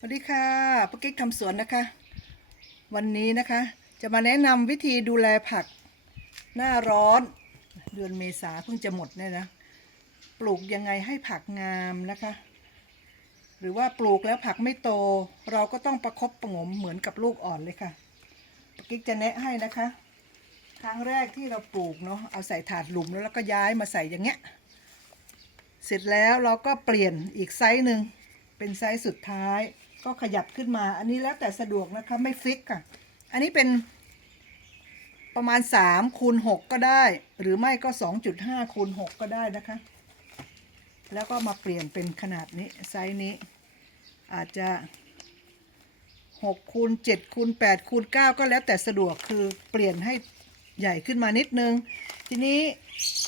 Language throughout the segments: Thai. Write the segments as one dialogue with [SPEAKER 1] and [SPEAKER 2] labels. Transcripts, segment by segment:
[SPEAKER 1] สวัสดีค่ะป้ากิ๊กทำสวนนะคะ วันนี้นะคะ จะมาแนะนำวิธีดูแลผักหน้าร้อน เดือนเมษาเพิ่งจะหมดเนี่ยนะ ปลูกยังไงให้ผักงามนะคะ หรือว่าปลูกแล้วผักไม่โต เราก็ต้องประคบประงมเหมือนกับลูกอ่อนเลยค่ะป้ากิ๊กจะแนะให้นะคะ ครั้งแรกที่เราปลูกเนาะเอาใส่ถาดหลุมแล้วเราก็ย้ายมาใส่อย่างเงี้ยเสร็จแล้วเราก็เปลี่ยนอีกไซส์หนึ่งเป็นไซส์สุดท้าย ก็ขยับขึ้นมา อันนี้แล้วแต่สะดวกนะคะไม่ฟิกค่ะ อันนี้เป็นประมาณ3คูณ6ก็ได้ หรือไม่ก็ 2.5คูณ6ก็ได้นะคะ แล้วก็มาเปลี่ยนเป็นขนาดนี้ไซส์นี้ อาจจะ6คูณ7คูณ8คูณ9ก็แล้วแต่สะดวกคือเปลี่ยนให้ใหญ่ขึ้นมานิดนึง ทีนี้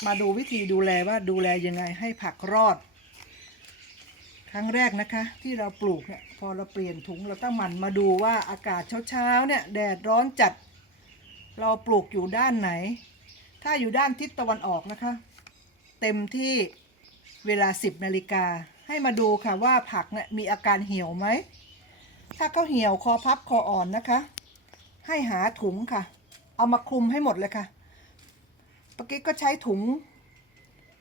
[SPEAKER 1] มาดูวิธีดูแลว่าดูแลยังไงให้ผักรอด ครั้งแรกนะคะที่เราปลูกเนี่ยพอเราเปลี่ยนถุงเราต้องหมั่นมาดูว่าอากาศเช้าๆเนี่ยแดดร้อนจัด เราปลูกอยู่ด้านไหน ถ้าอยู่ด้านทิศตะวันออกนะคะ เต็มที่เวลา 10นาฬิกาให้มาดูค่ะว่าผักเนี่ยมีอาการเหี่ยวไหม ถ้าเขาเหี่ยวคอพับคออ่อนนะคะ ให้หาถุงค่ะ เอามาคลุมให้หมดเลยค่ะปกกี้ก็ใช้ถุง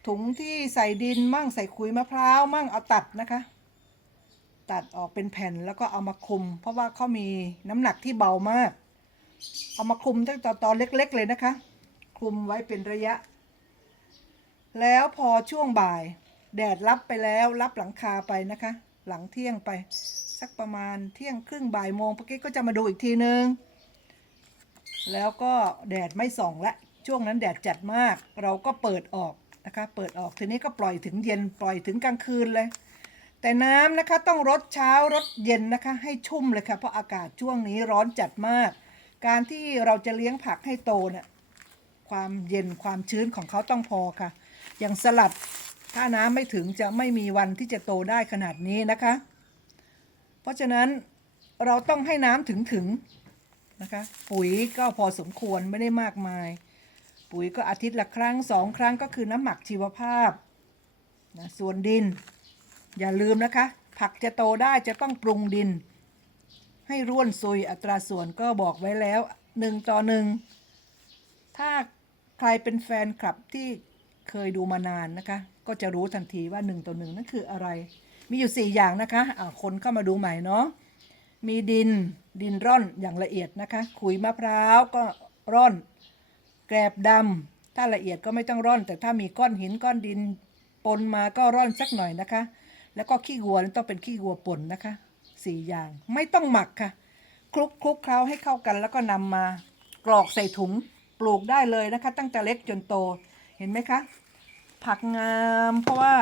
[SPEAKER 1] ถุงที่ใส่ดินมั่งใส่ขุยมะพร้าวมั่งเอาตัดนะคะ ตัดออกเป็นแผ่นแล้วก็เอามาคลุม เพราะว่าเขามีน้ำหนักที่เบามาก เอามาคลุมตั้งแต่ตอนเล็กๆเลยนะคะ คลุมไว้เป็นระยะ แล้วพอช่วงบ่าย แดดรับไปแล้วรับหลังคาไปนะคะ หลังเที่ยงไป สักประมาณเที่ยงครึ่งบ่ายโมงปกี้ก็จะมาดูอีกทีนึงแล้วก็แดดไม่ส่องละช่วงนั้นแดดจัดมาก เราก็เปิดออก นะคะ เปิดออกทีนี้ก็ปล่อยถึงเย็นปล่อยถึงกลางคืนเลย แต่น้ำนะคะต้องรดเช้ารดเย็นนะคะ ให้ชุ่มเลยค่ะเพราะอากาศช่วงนี้ร้อนจัดมาก การที่เราจะเลี้ยงผักให้โตเนี่ยความเย็นความชื้นของเขาต้องพอค่ะ อย่างสลัดถ้าน้ำไม่ถึงจะไม่มีวันที่จะโตได้ขนาดนี้นะคะ เพราะฉะนั้นเราต้องให้น้ำถึงถึงนะคะ ปุ๋ยก็พอสมควรไม่ได้มากมาย ปุ๋ยก็อาทิตย์ละครั้งสองครั้งก็คือน้ำหมักชีวภาพนะส่วนดิน อย่าลืมนะคะ ผักจะโตได้จะต้องปรุงดิน ให้ร่วนซุยอัตราส่วนก็บอกไว้แล้วหนึ่งต่อหนึ่งถ้าใครเป็นแฟนคลับที่เคยดูมานานนะคะ ก็จะรู้ทันทีว่าหนึ่งต่อหนึ่งนั่นคืออะไร มีอยู่สี่อย่างนะคะอ่าคนเข้ามาดูใหม่เนาะมีดินดินร่อนอย่างละเอียดนะคะขุยมะพร้าวก็ร่อน แกรบดำถ้าละเอียดก็ไม่ต้องร่อน แต่ถ้ามีก้อนหินก้อนดินปนมาก็ร่อนสักหน่อยนะคะ แล้วก็ขี้วัวต้องเป็นขี้วัวป่นนะคะสี่อย่างไม่ต้องหมักค่ะคลุกคลุกเคล้าให้เข้ากัน แล้วก็นำมากรอกใส่ถุงปลูกได้เลยนะคะ ตั้งแต่เล็กจนโตเห็นไหมคะ ผักงามเพราะว่า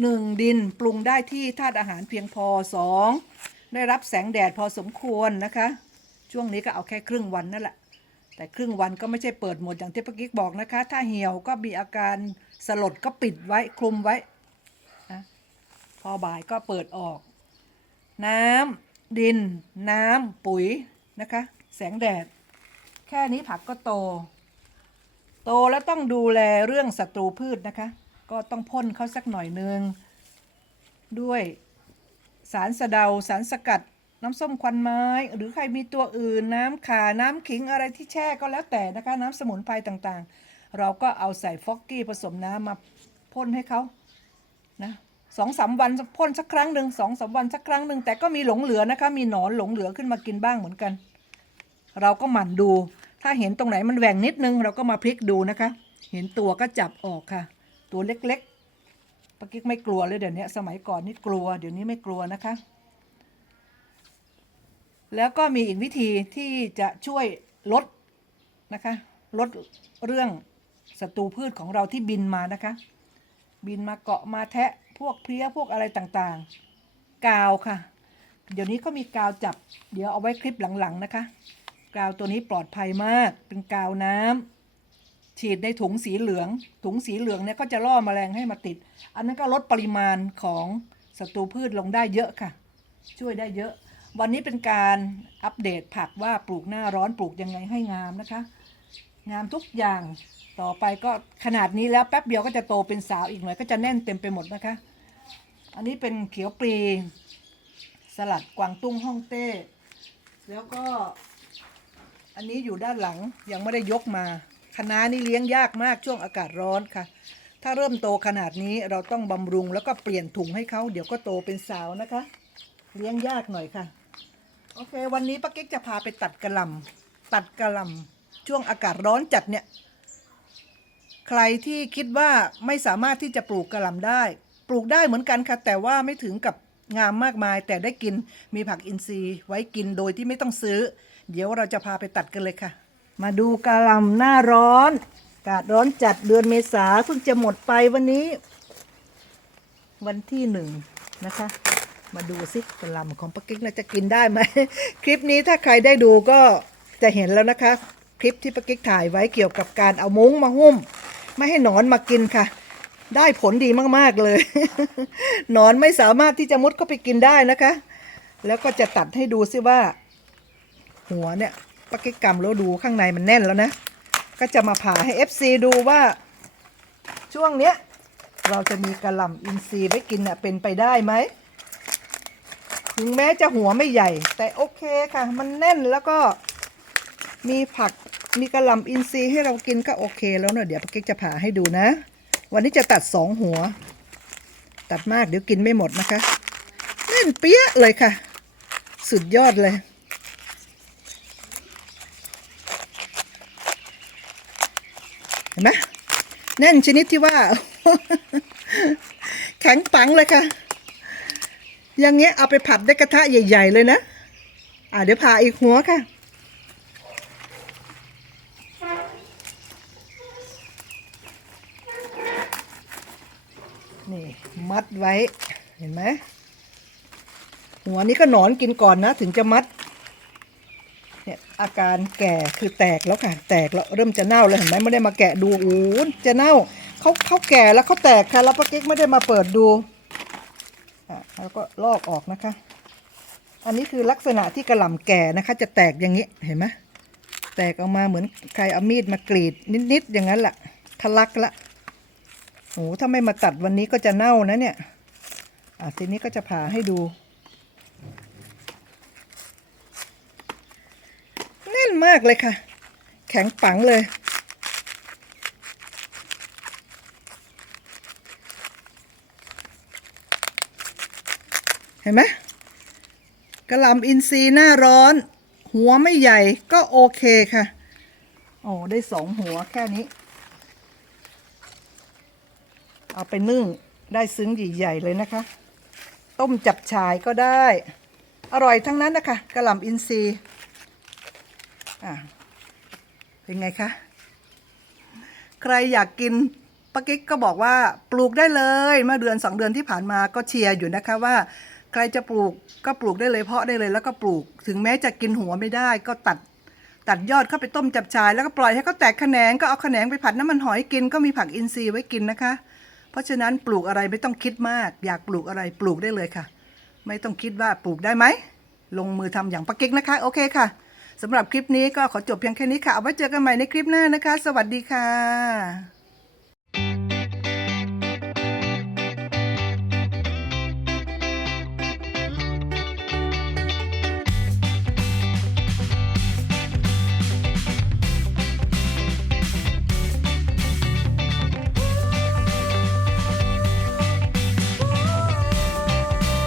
[SPEAKER 1] หนึ่งดินปรุงได้ที่ธาตุอาหารเพียงพอสองได้รับแสงแดดพอสมควรนะคะ ช่วงนี้ก็เอาแค่ครึ่งวันนั่นแหละ แต่ครึ่งวันก็ไม่ใช่เปิดหมดอย่างที่ปกิ๊กบอกนะคะ ถ้าเหี่ยวก็มีอาการสลดก็ปิดไว้คลุมไว้นะพอบ่ายก็เปิดออก น้ำดิน น้ำปุ๋ยนะคะ แสงแดด แค่นี้ผักก็โต โตแล้วต้องดูแลเรื่องศัตรูพืชนะคะ ก็ต้องพ่นเขาสักหน่อยนึง ด้วยสารสะเดาสารสกัด น้ำส้มควันไม้ หรือใครมีตัวอื่นน้ำข่าน้ำขิงอะไรที่แช่ก็แล้วแต่นะคะ น้ำสมุนไพรต่างๆ เราก็เอาใส่ฟอกกี้ผสมน้ำมาพ่นให้เขานะสองสามวันพ่นสักครั้งหนึ่งสองสามวันสักครั้งหนึ่งแต่ก็มีหลงเหลือนะคะมีหนอนหลงเหลือขึ้นมากินบ้างเหมือนกัน เราก็หมั่นดู ถ้าเห็นตรงไหนมันแหว่งนิดนึง เราก็มาพลิกดูนะคะ เห็นตัวก็จับออกค่ะ ตัวเล็กๆปากิ๊กไม่กลัวเลยเดี๋ยวนี้สมัยก่อนนี่กลัวเดี๋ยวนี้ไม่กลัวนะคะ แล้วก็มีอีกวิธีที่จะช่วยลดนะคะลดเรื่องศัตรูพืชของเราที่บินมานะคะ บินมาเกาะมาแทะพวกเพลี้ยพวกอะไรต่างๆ กาวค่ะ เดี๋ยวนี้ก็มีกาวจับ เดี๋ยวเอาไว้คลิปหลังๆนะคะ กาวตัวนี้ปลอดภัยมากเป็นกาวน้ำฉีดในถุงสีเหลือง ถุงสีเหลืองเนี่ยก็จะล่อแมลงให้มาติด อันนั้นก็ลดปริมาณของศัตรูพืชลงได้เยอะค่ะ ช่วยได้เยอะ วันนี้เป็นการอัปเดตผักว่าปลูกหน้าร้อนปลูกยังไงให้งามนะคะ งามทุกอย่างต่อไปก็ขนาดนี้แล้วแป๊บเดียวก็จะโตเป็นสาวอีกหน่อยก็จะแน่นเต็มไปหมดนะคะ อันนี้เป็นเขียวปลีสลัดกวางตุ้งฮ่องเต้ แล้วก็ อันนี้อยู่ด้านหลังยังไม่ได้ยกมาคะน้านี่เลี้ยงยากมากช่วงอากาศร้อนค่ะ ถ้าเริ่มโตขนาดนี้เราต้องบำรุงแล้วก็เปลี่ยนถุงให้เขาเดี๋ยวก็โตเป็นสาวนะคะ เลี้ยงยากหน่อยค่ะ โอเค วันนี้ป้าเก๊กจะพาไปตัดกระหลำตัดกระหลำช่วงอากาศร้อนจัดเนี่ย ใครที่คิดว่าไม่สามารถที่จะปลูกกระหลำได้ ปลูกได้เหมือนกันค่ะ แต่ว่าไม่ถึงกับงามมากมาย แต่ได้กินมีผักอินทรีย์ไว้กินโดยที่ไม่ต้องซื้อ เดี๋ยวเราจะพาไปตัดกันเลยค่ะ มาดูกระหลำหน้าร้อน อากาศร้อนจัดเดือนเมษาเพิ่งจะหมดไปวันนี้ วันที่หนึ่งนะคะ มาดูสิกระลำของป้ากิ๊กน่าจะกินได้ไหม คลิปนี้ถ้าใครได้ดูก็จะเห็นแล้วนะคะ คลิปที่ป้ากิ๊กถ่ายไว้เกี่ยวกับการเอามุ้งมาหุ้ม ไม่ให้หนอนมากินค่ะ ได้ผลดีมากๆเลย หนอนไม่สามารถที่จะมุดเข้าไปกินได้นะคะ แล้วก็จะตัดให้ดูซิว่า หัวเนี่ยป้ากิ๊กกำแล้วดูข้างในมันแน่นแล้วนะ ก็จะมาผ่าให้ FC ดูว่าช่วงเนี้ยเราจะมีกระหล่ำอินทรีย์ไว้กินน่ะเป็นไปได้ไหม ถึงแม้จะหัวไม่ใหญ่ แต่โอเคค่ะ มันแน่นแล้วก็มีผักมีกระหล่ำอินทรีย์ให้เรากินก็โอเคแล้วเนอะเดี๋ยวป้ากิ๊กจะผ่าให้ดูนะ วันนี้จะตัดสองหัว ตัดมากเดี๋ยวกินไม่หมดนะคะแน่นเปี้ยเลยค่ะ สุดยอดเลยเห็นไหมแน่นชนิดที่ว่า แข็งปังเลยค่ะ อย่างเงี้ยเอาไปผัดได้กระทะใหญ่ ๆ เลยนะ อ่าเดี๋ยวผ่าอีกหัวค่ะ นี่ มัดไว้เห็นไหมหัวนี้ก็หนอนกินก่อนนะ ถึงจะมัด เนี่ยอาการแก่คือแตกแล้วค่ะ แตกแล้วเริ่มจะเน่าแล้วเห็นไหมไม่ได้มาแกะดูโอ้จะเน่าเขาเขาแก่แล้วเขาแตกค่ะแล้วป้ากิ๊กไม่ได้มาเปิดดู อะแล้วก็ลอกออกนะคะ อันนี้คือลักษณะที่กระหล่ำแก่นะคะ จะแตกอย่างนี้เห็นไหมแตกออกมาเหมือนใครเอามีดมากรีดนิดๆอย่างนั้นแหละทะลักละโอ้โหถ้าไม่มาตัดวันนี้ก็จะเน่านะเนี่ยอะทีนี้ก็จะผ่าให้ดูแน่นมากเลยค่ะ แข็งปังเลย ห็นไหมกระหลำอินทรีย์หน้าร้อน หัวไม่ใหญ่ก็โอเคค่ะ โอ้ได้สองหัวแค่นี้ เอาไปนึ่งได้ซึ้งใหญ่ๆเลยนะคะ ต้มจับฉายก็ได้ อร่อยทั้งนั้นนะคะกระหล่ำอินทรีย์อะเป็นไงคะ ใครอยากกินป้ากิ๊กก็บอกว่าปลูกได้เลยเมื่อเดือนสองเดือนที่ผ่านมาก็เชียร์อยู่นะคะว่า ใครจะปลูกก็ปลูกได้เลยเพาะได้เลยแล้วก็ปลูก ถึงแม้จะกินหัวไม่ได้ก็ตัดตัดยอดเข้าไปต้มจับชาย แล้วก็ปล่อยให้เขาแตกแขนงก็เอาแขนงไปผัดน้ำมันหอยกินก็มีผักอินทรีย์ไว้กินนะคะ เพราะฉะนั้นปลูกอะไรไม่ต้องคิดมาก อยากปลูกอะไรปลูกได้เลยค่ะ ไม่ต้องคิดว่าปลูกได้ไหมลงมือทำอย่างปักกิ๊กนะคะ โอเคค่ะสำหรับคลิปนี้ก็ขอจบเพียงแค่นี้ค่ะเอาไว้เจอกันใหม่ในคลิปหน้านะคะ สวัสดีค่ะ